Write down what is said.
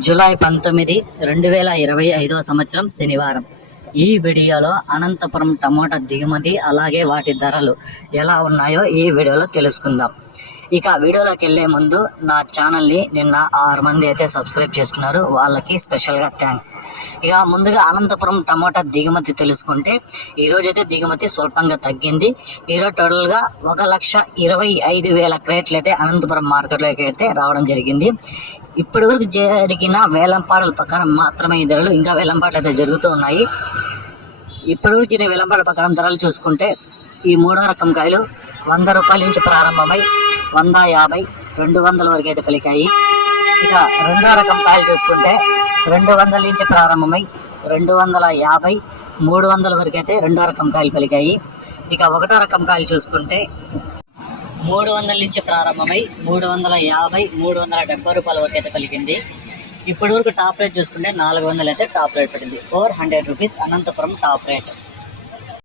July 19, 2025 సంవత్సరం శనివారం. ఈ వీడియోలో అనంతపురం టమోటా దిగుమతి అలాగే వాటి ధరలు ఎలా ఉన్నాయో ఈ వీడియోలో తెలుసుకుందాం. ఇక వీడియోలోకి వెళ్ళే ముందు నా ఛానల్ని నిన్న 6 మంది అయితే సబ్స్క్రైబ్ చేసుకున్నారు, వాళ్ళకి స్పెషల్గా థ్యాంక్స్. ఇక ముందుగా అనంతపురం టమోటా దిగుమతి తెలుసుకుంటే ఈరోజు అయితే దిగుమతి స్వల్పంగా తగ్గింది. ఈరోజు టోటల్గా 1,25,000 క్రేట్లు అయితే అనంతపురం మార్కెట్లోకి అయితే రావడం జరిగింది. ఇప్పటి వరకు జరిగిన వేలంపాటల ప్రకారం మాత్రమే ఈ ధరలు, ఇంకా వేలంపాటలు అయితే జరుగుతూ ఉన్నాయి. ఇప్పటి వరకు జరిగిన వేలంపాటల ప్రకారం ధరలు చూసుకుంటే ఈ 3వ రకం కాయలు 100 రూపాయల నుంచి ప్రారంభమై 150, 200 వరకు అయితే పలికాయి. ఇక 2వ రకం కాయలు చూసుకుంటే 200 నుంచి ప్రారంభమై 250, 300 వరకు అయితే 2వ రకం కాయలు పలికాయి. ఇక 1వ రకం కాయలు చూసుకుంటే 300 నుంచి ప్రారంభమై 350, 370 రూపాయల వరకు అయితే పలికింది. ఇప్పటి వరకు టాప్ రేట్ చూసుకుంటే 400 అయితే టాప్ రేట్ పడింది. 400 రూపీస్ అనంతపురం టాప్ రేట్.